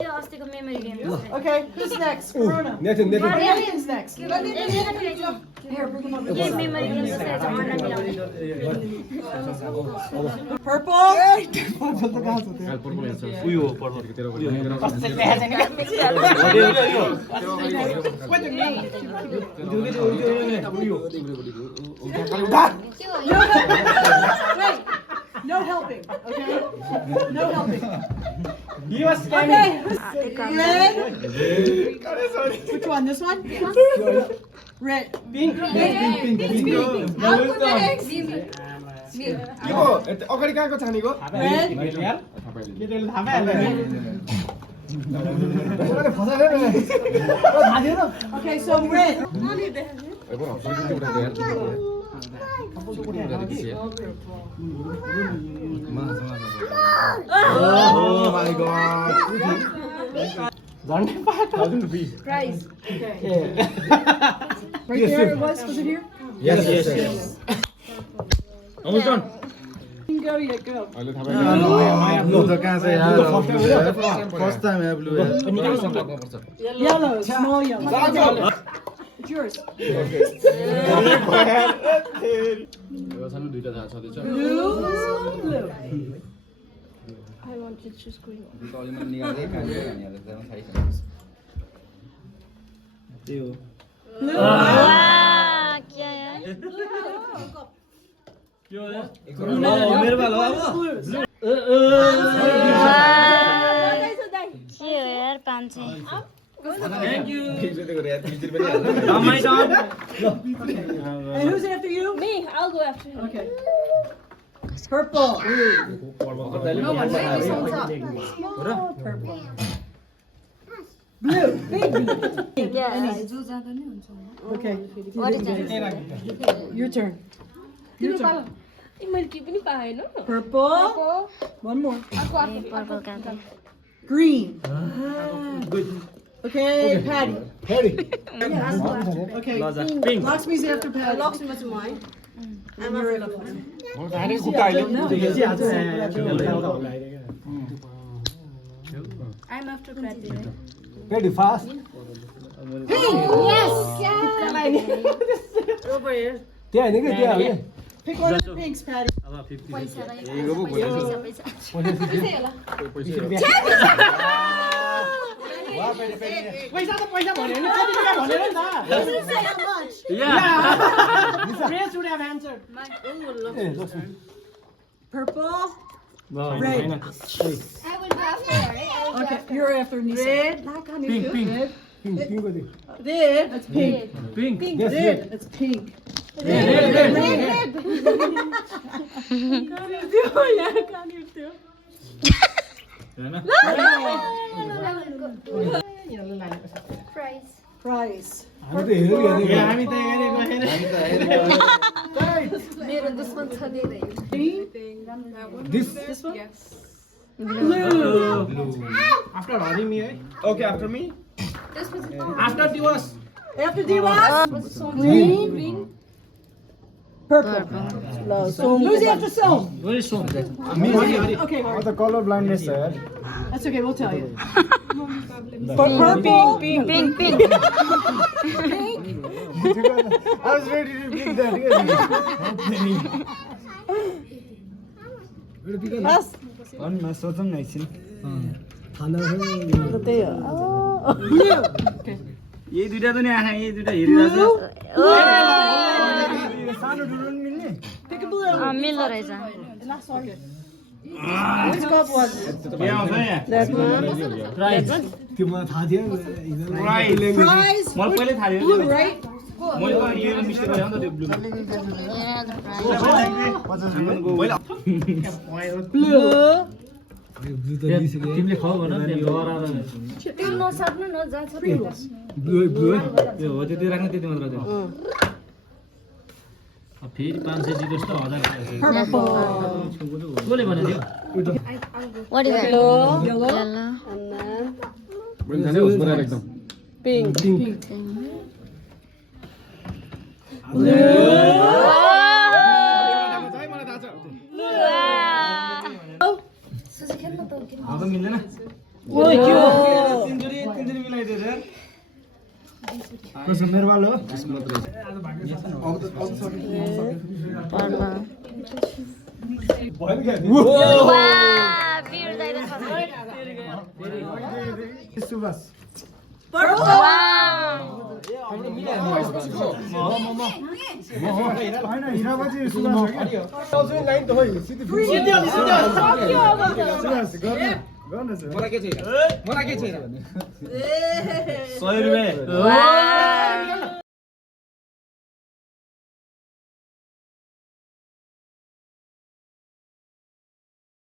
Okay, who's next? Corona. Nathan's next. Here, bring him over. Purple. Wait. No helping, okay? No helping. He was standing. Okay. Red. Which one? This one? Red. Pink. यो अगाडि कहाँको छानीको Red. केटीले थाहा पाइहाल्यो Okay, so red. Oh my god. झन्डै 5000 रुपैयाँ Price. A Right there it was. Was it here? Yes. almost done Go, yeah, go. अहिले थाहा पाइयो ब्लू त कहाँ छ यार फर्स्ट टाइम यार blue Yellow, small yellow. It's yours. दुईटा थाहा छँदैछ Blue. Blue. I want to choose green. त्यो Blue. मेरो पालो अब thank you my dog And who's after you? Me, I'll go after him. Okay. Purple. Purple. Blue. Big. Okay. Your turn. Your turn. Purple. One more. Green. Okay, Patty. Okay. Pink. Locksmith's after Patty. Locksmith was mine. And you're after Patty. I'm after Patty. Very fast Yes! Over here. त्यहाँ हैन के त्यहाँ हो के Pick one of the pinks, Patty. अब 50 पैसा त पैसा भन्यो नि कति रुपैयाँ भनेर नि त Doesn't say how much. Grace would have answered Purple. Red. Red. I will go after her, right? Okay, you're after Nisa. Red. Pink. Red. Pink कति Red. That's pink. Pink yes Red. That's pink. red Price. Price. हामी त हेरेको हामी त हेरेको मेरो दुश्मन छ नि रे This one? Yes. Blue. after Hari me है Okay, after me. This was after Diwas After Diwas? Green. Purple. Who's after Som? very soon Okay, Hari. त कलर ब्लाइन्डनेस छ यार That's okay, we'll tell you. Purple. Pink. I was ready to pick that Yes. अन्न सोचौँ न एकछिन Blue. Okay. यही दुइटा त नि आँखा यही दुइटा हेरिरहेको Blue. सानो ठुलो नि मिल्ने Pick a blue. मिल्दो रहेछ Last one. Which cup was it? के आउँछ यहाँ That one. प्राइस त्यो मलाई थाहा थियो Prize. मलाई पहिले थाहा थियो Blue, right? मैले त यो मिस्टेक गरेँ नि त त्यो ब्लू Blue. तिमीले खाऊ भन त्यो नसक्नु न जान्छ ब्लू त्यो हो त्यति राख्नु त्यति मात्र त्यो फेरि 500 जी जस्तो 1000 कसले भने थियो What is it? Yellow. Yellow. And then मैले जाने होस् बनाएर एकदम pink. Blue. अब मिल्दैन Really cute. कसको मेरो वाला हो सुभाष होइन हिरापछि सुभाष हो क्या सुभाष गर्न छ मलाई के छैन मलाई के छैन 100 रुपैयाँ